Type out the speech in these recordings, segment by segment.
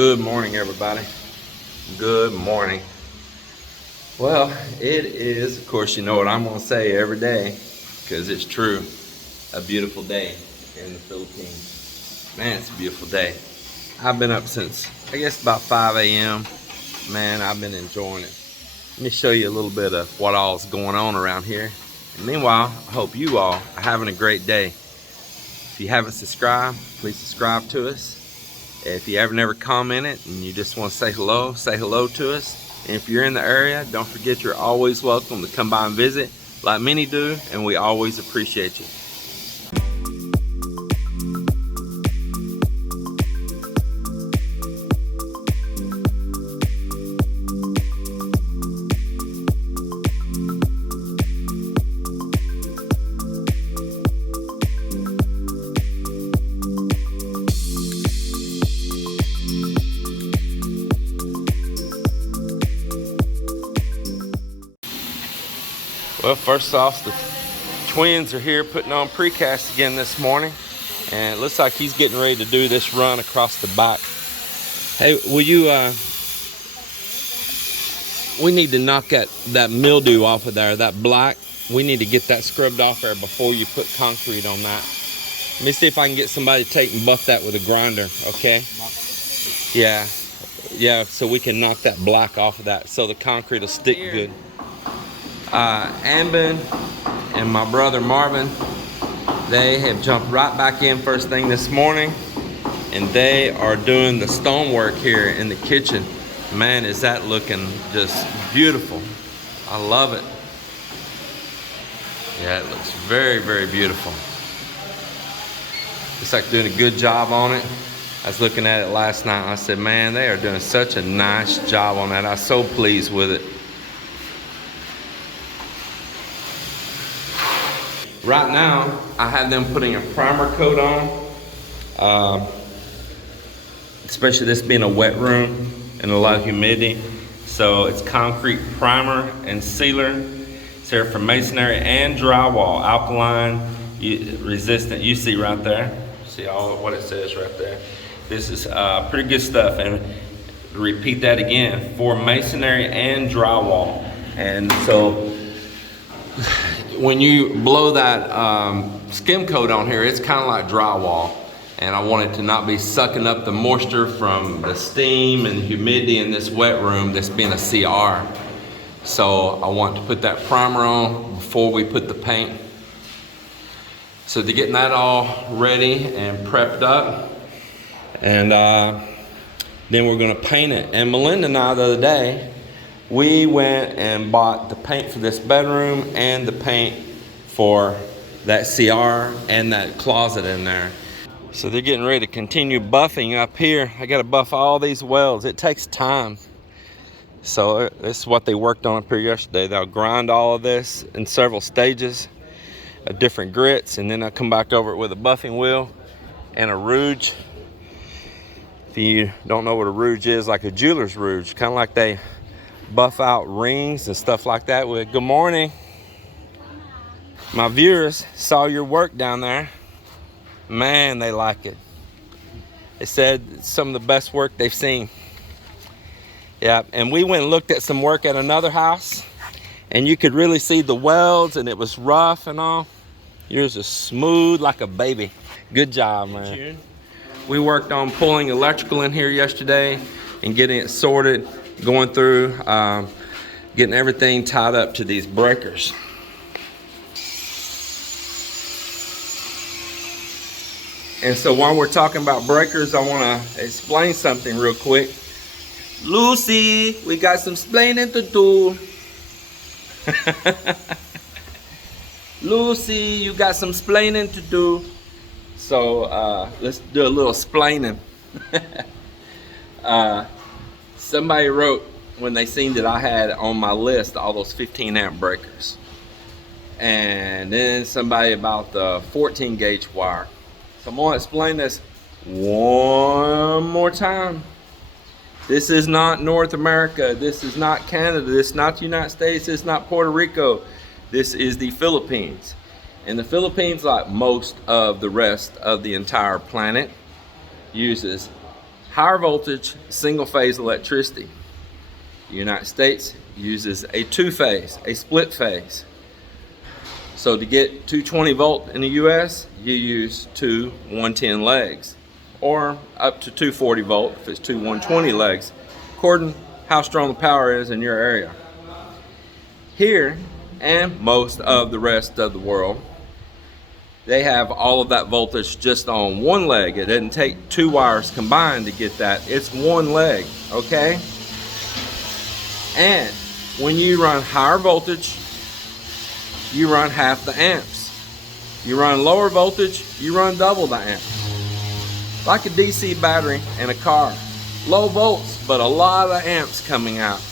Good morning, everybody. Good morning. Well, it is, of course, you know what I'm going to say every day, because it's true, a beautiful day in the Philippines. Man, it's a beautiful day. I've been up since, I guess, about 5 a.m. Man, I've been enjoying it. Let me show you a little bit of what all's going on around here. And meanwhile, I hope you all are having a great day. If you haven't subscribed, please subscribe to us. If you ever never commented and you just want to say hello to us. And if you're in the area, don't forget you're always welcome to come by and visit, like many do, and we always appreciate you. Well, first off, the twins are here putting on precast again this morning, and it looks like he's getting ready to do this run across the back. Hey, will you, we need to knock that mildew off of there, that black. We need to get that scrubbed off there before you put concrete on that. Let me see if I can get somebody to take and buff that with a grinder, okay? Yeah, so we can knock that black off of that so the concrete will stick good. Ambin and my brother Marvin, they have jumped right back in first thing this morning, and they are doing the stonework here in the kitchen. Man, is that looking just beautiful. I love it. Yeah, it looks very, very beautiful. Looks like doing a good job on it. I was looking at it last night and I said, man, they are doing such a nice job on that. I was so pleased with it. Right now, I have them putting a primer coat on, especially this being a wet room and a lot of humidity. So it's concrete primer and sealer. It's here for masonry and drywall, alkaline, resistant. You see right there, see all what it says right there. This is pretty good stuff, and repeat that again, for masonry and drywall. And so when you blow that skim coat on here, it's kind of like drywall, and I want it to not be sucking up the moisture from the steam and humidity in this wet room that's being a CR. So I want to put that primer on before we put the paint. So they're getting that all ready and prepped up, and then we're going to paint it. And Melinda and I, the other day, we went and bought the paint for this bedroom and the paint for that CR and that closet in there. So they're getting ready to continue buffing up here. I got to buff all these welds. It takes time. So this is what they worked on up here yesterday. They'll grind all of this in several stages of different grits, and then I'll come back over it with a buffing wheel and a rouge. If you don't know what a rouge is, like a jeweler's rouge, kind of like they buff out rings and stuff like that with. Good morning. My viewers saw your work down there. Man, they like it. They said it's some of the best work they've seen. Yeah, and we went and looked at some work at another house, and you could really see the welds, and it was rough and all. Yours is smooth like a baby. Good job, man. We worked on pulling electrical in here yesterday and getting it sorted, going through, getting everything tied up to these breakers. And so while we're talking about breakers, I want to explain something real quick. Lucy, we got some explaining to do. Lucy, you got some explaining to do. So let's do a little explaining. Somebody wrote when they seen that I had on my list all those 15 amp breakers, and then somebody about the 14 gauge wire. So I'm going to explain this one more time. This is not North America. This is not Canada. This is not the United States. This is not Puerto Rico. This is the Philippines. And the Philippines, like most of the rest of the entire planet, uses Higher voltage, single phase electricity. The United States uses a two-phase, a split phase. So to get 220 volt in the US, you use two 110 legs, or up to 240 volt if it's two 120 legs, according to how strong the power is in your area. Here, and most of the rest of the world, they have all of that voltage just on one leg. It doesn't take two wires combined to get that. It's one leg, okay? And when you run higher voltage, you run half the amps. You run lower voltage, you run double the amps. Like a DC battery in a car. Low volts, but a lot of amps coming out.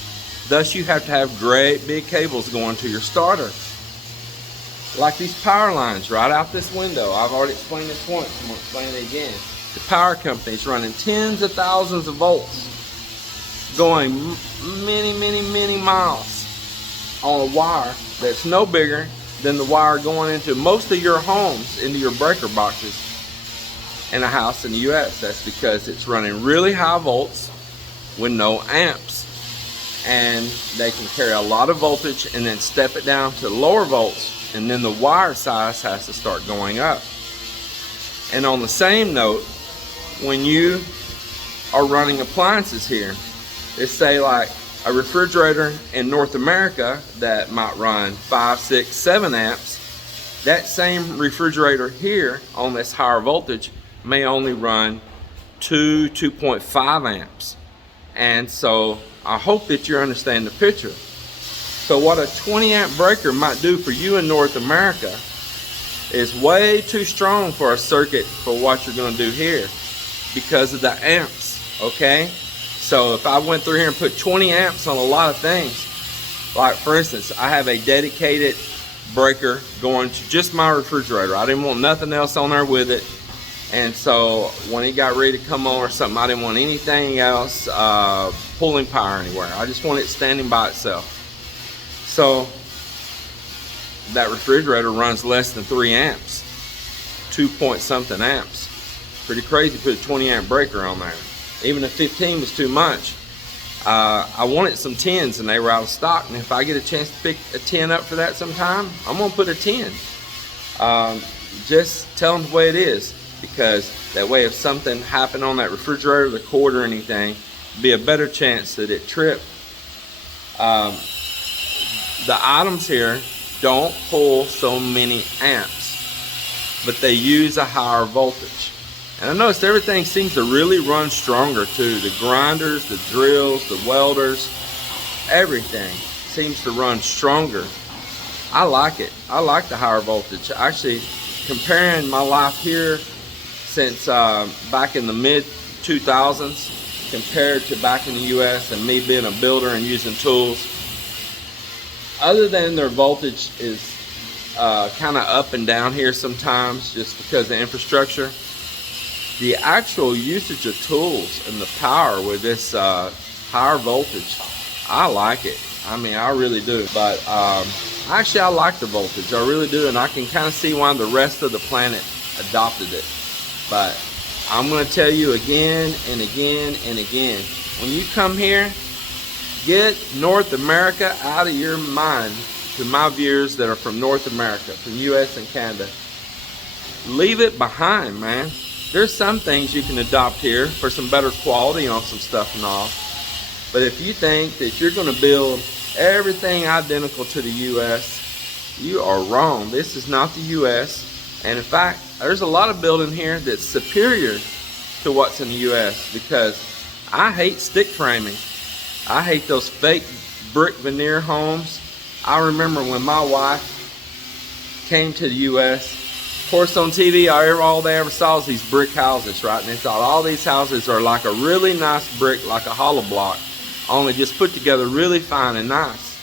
Thus you have to have great big cables going to your starter. Like these power lines right out this window. I've already explained this once, I'm going to explain it again. The power company's running tens of thousands of volts, going many miles on a wire that's no bigger than the wire going into most of your homes, into your breaker boxes in a house in the US. That's because it's running really high volts with no amps. And they can carry a lot of voltage and then step it down to lower volts, and then the wire size has to start going up. And on the same note, when you are running appliances here, let's say like a refrigerator in North America that might run 5, 6, 7 amps, that same refrigerator here on this higher voltage may only run 2.5 amps. And so I hope that you understand the picture. So what a 20 amp breaker might do for you in North America is way too strong for a circuit for what you're going to do here because of the amps, okay? So if I went through here and put 20 amps on a lot of things, like for instance, I have a dedicated breaker going to just my refrigerator. I didn't want nothing else on there with it. And so when it got ready to come on or something, I didn't want anything else pulling power anywhere. I just want it standing by itself. So that refrigerator runs less than 3 amps, 2-point-something amps. Pretty crazy to put a 20 amp breaker on there. Even if 15 was too much. I wanted some 10s and they were out of stock, and if I get a chance to pick a 10 up for that sometime, I'm gonna put a 10. Just tell them the way it is, because that way if something happened on that refrigerator, the cord or anything, it'd be a better chance that it tripped. The items here don't pull so many amps, but they use a higher voltage. And I noticed everything seems to really run stronger too. The grinders, the drills, the welders, everything seems to run stronger. I like it. I like the higher voltage. Actually, comparing my life here since back in the mid 2000s compared to back in the US and me being a builder and using tools, other than their voltage is kind of up and down here sometimes just because of infrastructure, the actual usage of tools and the power with this higher voltage, I like it. I mean, I really do. But actually, I like the voltage. I really do, and I can kind of see why the rest of the planet adopted it. But I'm going to tell you again and again and again, when you come here, get North America out of your mind. To my viewers that are from North America, from US and Canada, leave it behind, man. There's some things you can adopt here for some better quality on some stuff and all. But if you think that you're going to build everything identical to the US, you are wrong. This is not the US. And in fact, there's a lot of building here that's superior to what's in the US, because I hate stick framing. I hate those fake brick veneer homes. I remember when my wife came to the US, of course on TV, all they ever saw was these brick houses, right? And they thought all these houses are like a really nice brick, like a hollow block, only just put together really fine and nice.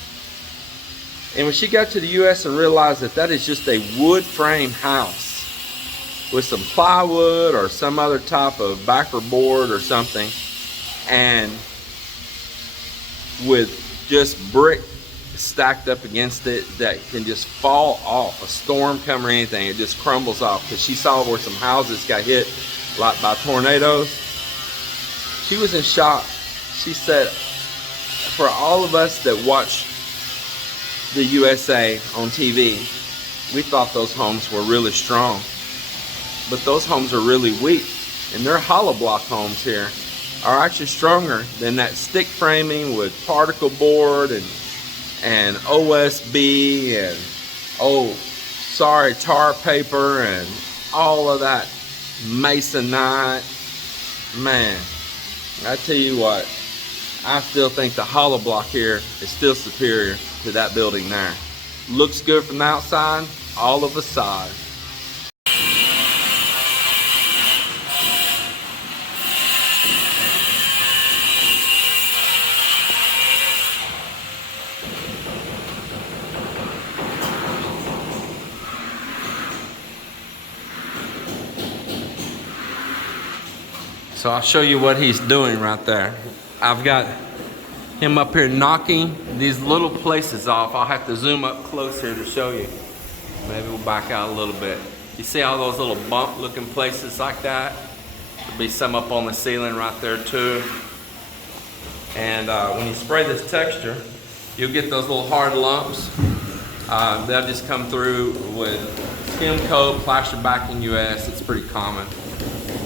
And when she got to the US and realized that that is just a wood frame house with some plywood or some other type of backer board or something, and with just brick stacked up against it that can just fall off, a storm come or anything, it just crumbles off, because she saw where some houses got hit like by tornadoes, She was in shock. She said, for all of us that watch the USA on TV, we thought those homes were really strong. But those homes are really weak. And their hollow block homes here are actually stronger than that stick framing with particle board and OSB and tar paper and all of that masonite. Man, I tell you what, I still think the hollow block here is still superior to that building there. Looks good from the outside, all of a side. So I'll show you what he's doing right there. I've got him up here knocking these little places off. I'll have to zoom up close here to show you. Maybe we'll back out a little bit. You see all those little bump looking places like that? There'll be some up on the ceiling right there too. And when you spray this texture, you'll get those little hard lumps. They'll just come through with skim coat, plaster backing US. It's pretty common.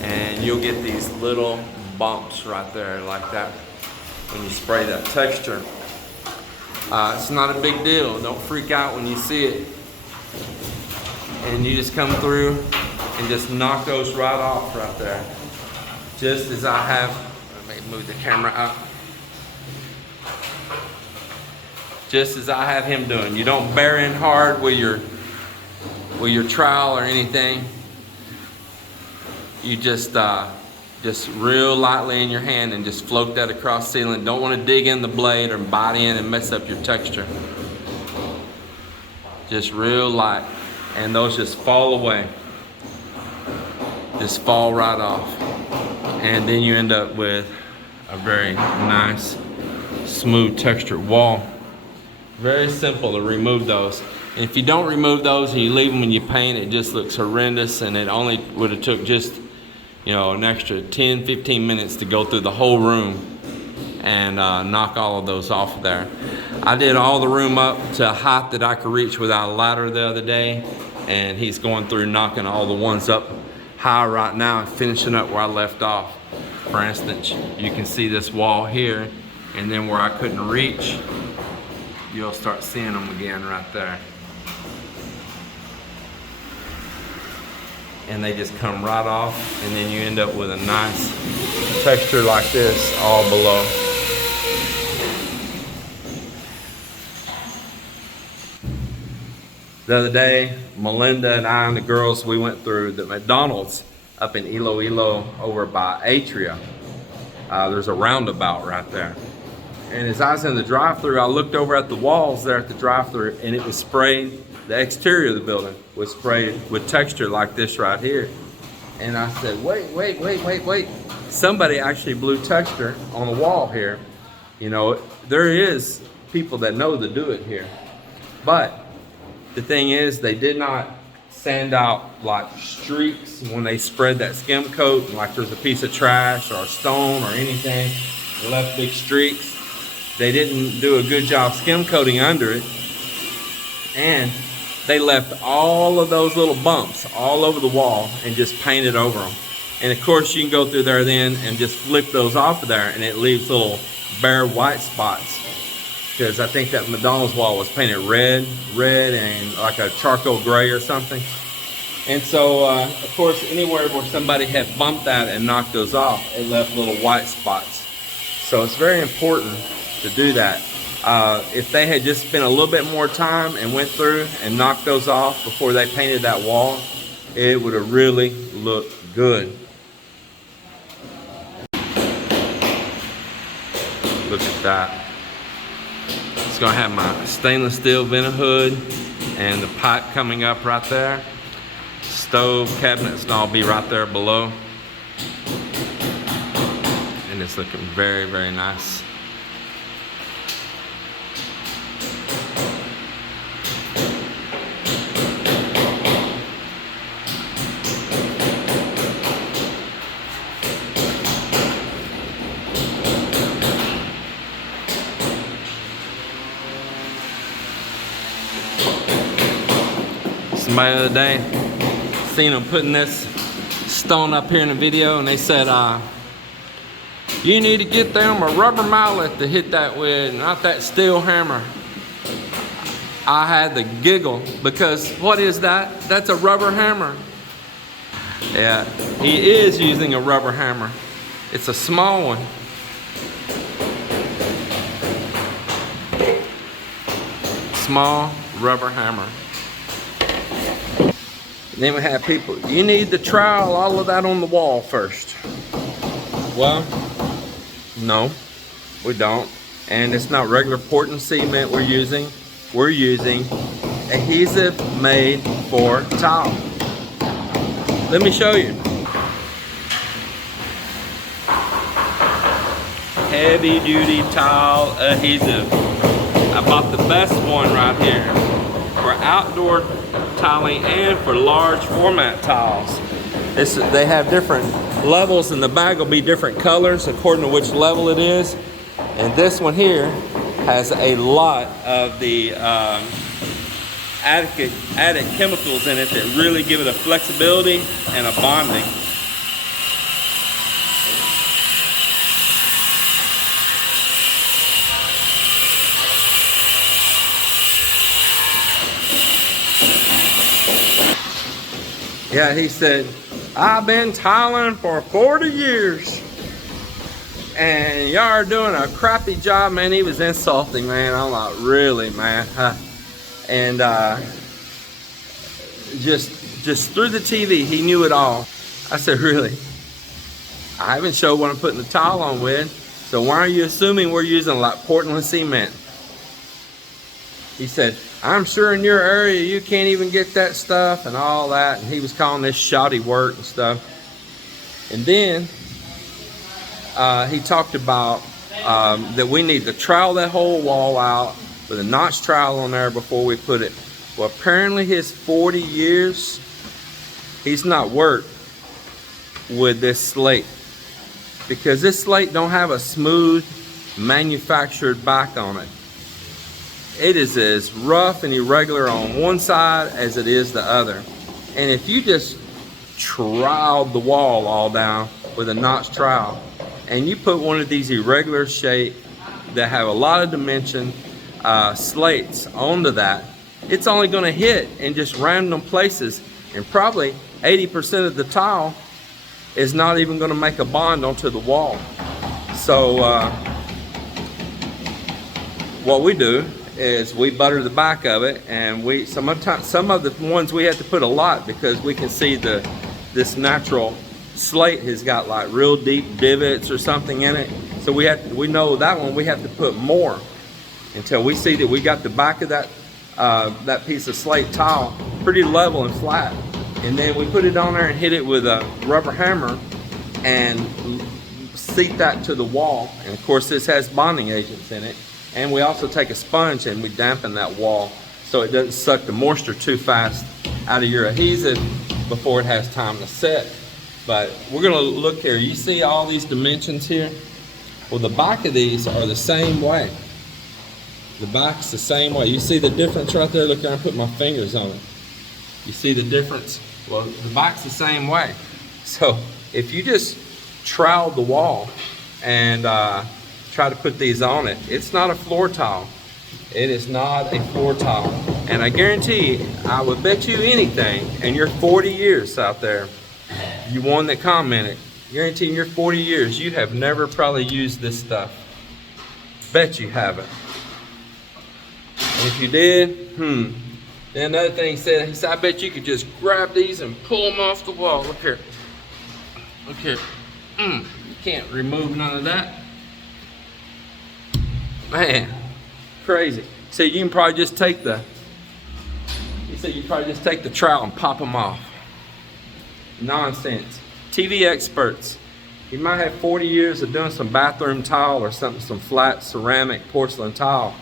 And you'll get these little bumps right there like that when you spray that texture. It's not a big deal. Don't freak out when you see it. And you just come through and just knock those right off right there. Just as I have, let me move the camera up. Just as I have him doing. You don't bear in hard with your trowel or anything. You just real lightly in your hand and just float that across the ceiling. Don't want to dig in the blade or bite in and mess up your texture. Just real light. And those just fall away. Just fall right off. And then you end up with a very nice, smooth textured wall. Very simple to remove those. And if you don't remove those and you leave them when you paint, it just looks horrendous, and it only would have took just, you know, an extra 10-15 minutes to go through the whole room and knock all of those off of there. I did all the room up to a height that I could reach without a ladder the other day, and he's going through knocking all the ones up high right now and finishing up where I left off. For instance, you can see this wall here, and then where I couldn't reach, you'll start seeing them again right there. And they just come right off, and then you end up with a nice texture like this all below. The other day, Melinda and I and the girls, we went through the McDonald's up in Iloilo over by Atria. There's a roundabout right there. And as I was in the drive-thru, I looked over at the walls there at the drive-thru, and it was sprayed. The exterior of the building was sprayed with texture like this right here. And I said, wait. Somebody actually blew texture on the wall here. You know, there is people that know to do it here. But the thing is, they did not sand out like streaks when they spread that skim coat, like there's a piece of trash or a stone or anything. They left big streaks. They didn't do a good job skim coating under it. And they left all of those little bumps all over the wall and just painted over them. And of course you can go through there then and just flip those off of there, and it leaves little bare white spots. Because I think that McDonald's wall was painted red and like a charcoal gray or something. And so of course anywhere where somebody had bumped that and knocked those off, it left little white spots. So it's very important to do that. If they had just spent a little bit more time and went through and knocked those off before they painted that wall, it would have really looked good. Look at that. It's gonna have my stainless steel vent hood and the pipe coming up right there. Stove cabinets and all be right there below. And it's looking very, very nice. Somebody the other day seen them putting this stone up here in the video, and they said, you need to get them a rubber mallet to hit that with, not that steel hammer. I had to giggle because what is that? That's a rubber hammer. Yeah, he is using a rubber hammer. It's a small one. Small rubber hammer. And then we have people, you need to trowel all of that on the wall first. Well, no, we don't. And it's not regular Portland cement we're using. We're using adhesive made for tile. Let me show you. Heavy duty tile adhesive. I bought the best one right here for outdoor tiling and for large format tiles. They have different levels, and the bag will be different colors according to which level it is. And this one here has a lot of the added chemicals in it that really give it a flexibility and a bonding. Yeah, he said, I've been tiling for 40 years. And y'all are doing a crappy job, man. He was insulting, man. I'm like, really, man? And just through the TV, he knew it all. I said, really? I haven't showed what I'm putting the tile on with. So why are you assuming we're using like Portland cement? He said, I'm sure in your area you can't even get that stuff and all that. And he was calling this shoddy work and stuff. And then he talked about that we need to trowel that whole wall out with a notch trowel on there before we put it. Well, apparently his 40 years, he's not worked with this slate, because this slate don't have a smooth manufactured back on it. It is as rough and irregular on one side as it is the other. And if you just troweled the wall all down with a notch trowel, and you put one of these irregular shape that have a lot of dimension slates onto that, it's only going to hit in just random places, and probably 80% of the tile is not even going to make a bond onto the wall. So what we do is we butter the back of it, and some of the ones we have to put a lot because we can see this natural slate has got like real deep divots or something in it. So we know that one we have to put more until we see that we got the back of that piece of slate tile pretty level and flat. And then we put it on there and hit it with a rubber hammer and seat that to the wall. And of course this has bonding agents in it. And we also take a sponge and we dampen that wall so it doesn't suck the moisture too fast out of your adhesive before it has time to set. But we're gonna look here. You see all these dimensions here? Well, the back of these are the same way. The back's the same way. You see the difference right there? Look, I put my fingers on it. You see the difference? Well, the back's the same way. So if you just trowel the wall and try to put these on it, it's not a floor tile. It is not a floor tile. And I guarantee, I would bet you anything, and you're 40 years out there, you one that commented, guarantee in your 40 years, you have never probably used this stuff. Bet you haven't. And if you did, then another thing he said, I bet you could just grab these and pull them off the wall. Look here. Look here. You can't remove none of that. Man, crazy. So you can probably just take the trowel and pop them off. Nonsense. TV experts. He might have 40 years of doing some bathroom tile or something, some flat ceramic porcelain tile,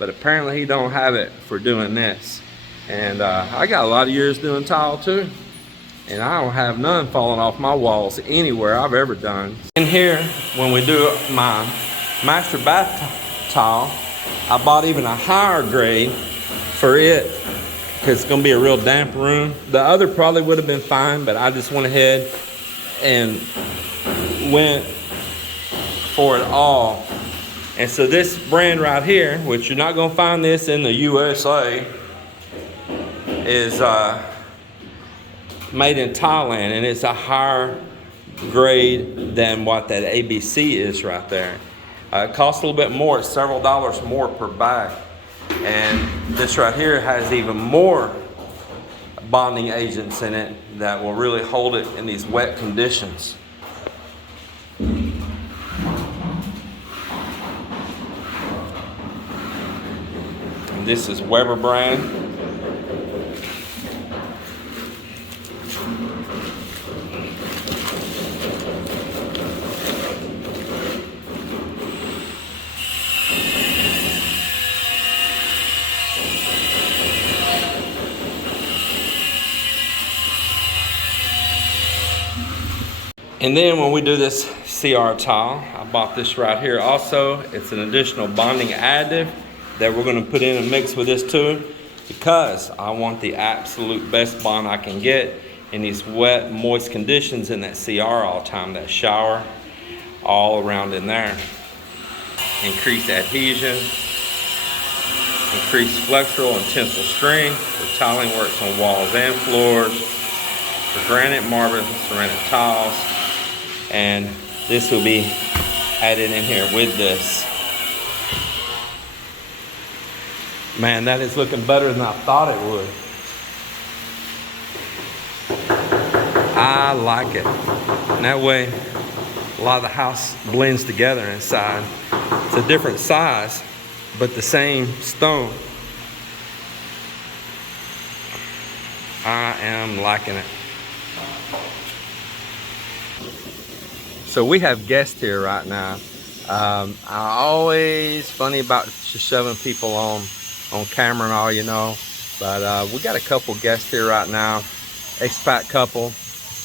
but apparently he don't have it for doing this. And I got a lot of years doing tile too, and I don't have none falling off my walls anywhere I've ever done. In here, when we do my master bath tile, I bought even a higher grade for it. because it's going to be a real damp room. The other probably would have been fine, but I just went ahead and went for it all. And so this brand right here, which you're not going to find this in the USA, is made in Thailand, and it's a higher grade than what that ABC is right there. It costs a little bit more. It's several dollars more per bag. And this right here has even more bonding agents in it that will really hold it in these wet conditions. And this is Weber brand. And then when we do this CR tile, I bought this right here also. It's an additional bonding additive that we're going to put in and mix with this too, because I want the absolute best bond I can get in these wet, moist conditions in that CR all the time, that shower all around in there. Increased adhesion, increased flexural and tensile strength for tiling works on walls and floors, for granite, marble, and ceramic tiles. And this will be added in here with this. Man, that is looking better than I thought it would. I like it. And that way, a lot of the house blends together inside. It's a different size, but the same stone. I am liking it. So we have guests here right now. I always funny about just shoving people on camera and all, you know. But we got a couple guests here right now. Expat couple.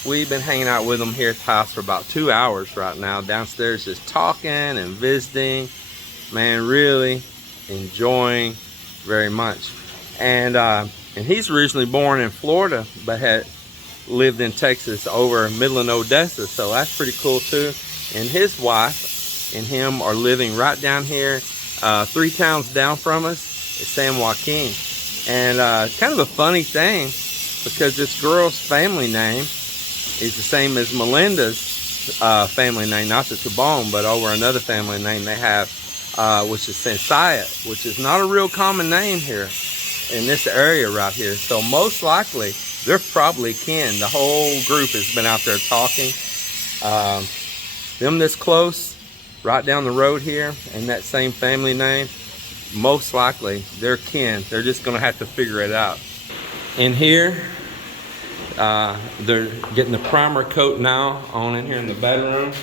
We've been hanging out with them here at the house for about 2 hours right now. Downstairs just talking and visiting. Man, really enjoying very much. And he's originally born in Florida, but had lived in Texas over Midland, Odessa, so that's pretty cool too. And his wife and him are living right down here, 3 towns down from us, at San Joaquin. And kind of a funny thing, because this girl's family name is the same as Melinda's family name, not the Tabone, but over another family name they have, which is Sensayat, which is not a real common name here in this area right here. So most likely they're probably kin. The whole group has been out there talking. Them this close, right down the road here, and that same family name, most likely they're kin. They're just gonna have to figure it out. In here, they're getting the primer coat now on in here in the bedroom.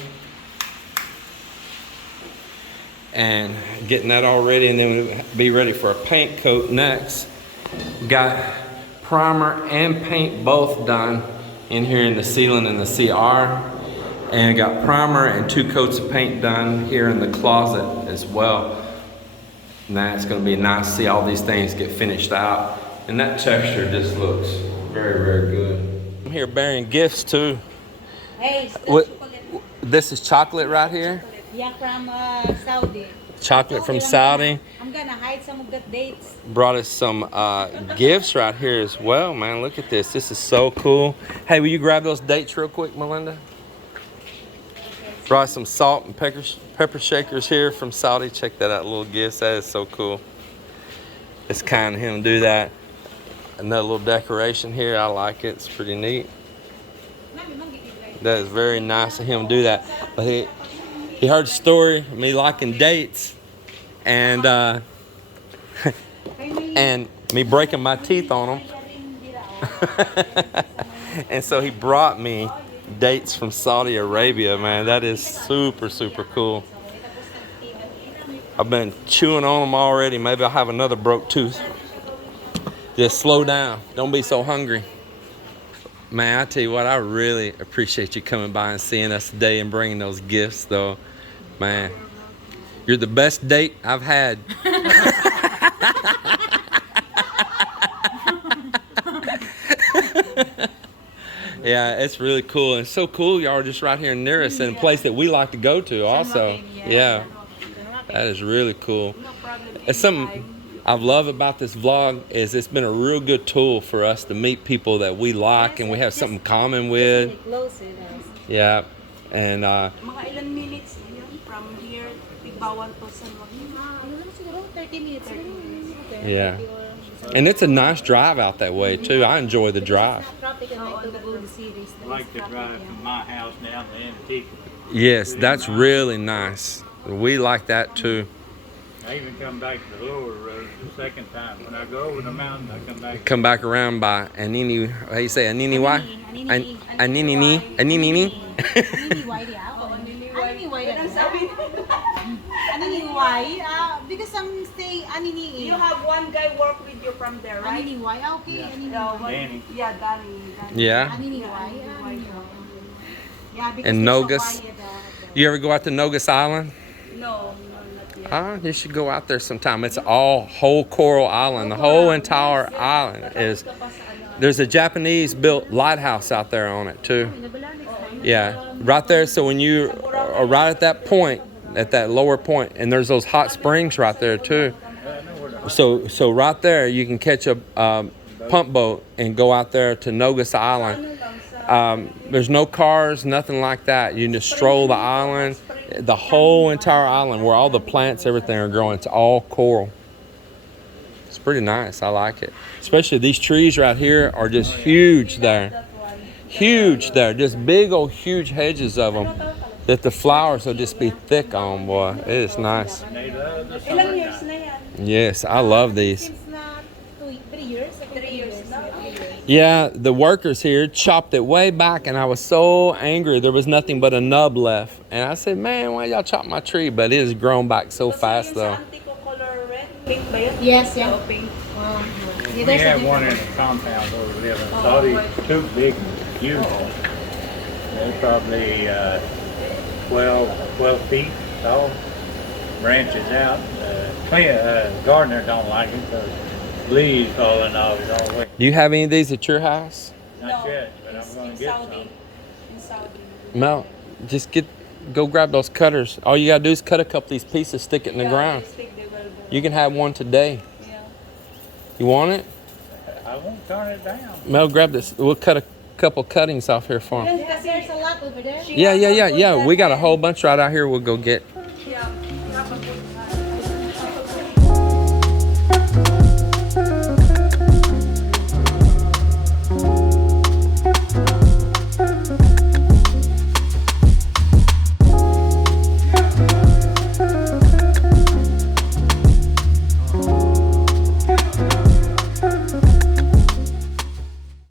And getting that all ready, and then we'll be ready for a paint coat next. We got primer and paint both done in here in the ceiling and the CR, and got primer and 2 coats of paint done here in the closet as well. Now it's going to be nice to see all these things get finished out, and that texture just looks very, very good. I'm here bearing gifts too. Hey, this is chocolate right here. Yeah, from Saudi. Chocolate from Saudi. I'm gonna hide some of the dates. Brought us some gifts right here as well, man. Look at this. This is so cool. Hey, will you grab those dates real quick, Melinda? Brought some salt and pepper shakers here from Saudi. Check that out, little gifts. That is so cool. It's kind of him to do that. Another little decoration here. I like it. It's pretty neat. That is very nice of him to do that. But he heard the story of me liking dates, and and me breaking my teeth on them. And so he brought me dates from Saudi Arabia, man. That is super, super cool. I've been chewing on them already. Maybe I'll have another broke tooth. Just slow down. Don't be so hungry. Man, I tell you what, I really appreciate you coming by and seeing us today and bringing those gifts, though. Man, you're the best date I've had. Yeah, it's really cool. And it's so cool y'all are just right here near us in a place that we like to go to also. Yeah, that is really cool. No problem. It's something Anytime. I love about this vlog is it's been a real good tool for us to meet people that we like and we have something common with. Close it. Yeah, and Mga ilan minutes yun from here, Tigbawan to San Joaquin. Ano lang siguro, 30 minutes. yeah, and it's a nice drive out that way too. I enjoy the drive. Traffic and like to go to cities. I like to drive from my house down to Antique. Yes, that's really nice. We like that too. I even come back to the lower road the second time. When I go over the mountain, I come back. Come back around by Anini. How you say Anini? Why? Anini. Anini. Anini. Anini why dia? Anini why dia? Anini why? Because some say Anini. You have one guy work with you from there, right? Anini why? Okay, Anini No, why? Danny. Yeah, Danny. Yeah. Anini why? Yeah, because And there's Nogus. so quiet, You ever go out to Nogus Island? No, not yet. You should go out there sometime. It's all whole coral island. The whole entire island is. There's a Japanese built lighthouse out there on it too. Yeah, right there. So when you are right at that point, at that lower point, and there's those hot springs right there too. So right there you can catch a pump boat and go out there to Nogus Island. There's no cars, nothing like that. You just stroll the island, the whole entire island where all the plants, everything are growing. It's all coral. It's pretty nice. I like it. Especially these trees right here are just huge there. Huge there. Just big old huge hedges of them that the flowers will just be thick on, boy. It is nice. They love the Ilang years summertime. na yan? Yes, I love these. Since na 3 years. 3 years na. Yeah, the workers here chopped it way back, and I was so angry. There was nothing but a nub left. And I said, man, why y'all chop my tree? But it has grown back so fast, though. Antico color red, pink ba yun? Yes, yeah. Oh, pink. We have one in the compound where we live in. Saw these two big, beautiful. They're probably 12 feet tall. Branches out. Gardener don't like it because leaves falling off it all the way. Do you have any of these at your house? Not No, yet, but I'm going in to get Saudi. some. In Saudi. Mel, just go grab those cutters. All you gotta do is cut a couple of these pieces, stick it in the ground. They stick, they will go. You can have one today. Yeah. You want it? I won't turn it down. Mel, grab this. We'll cut a couple cuttings off here for him. Yes, there's a lot over there. Yeah. We got a whole bunch right out here we'll go get.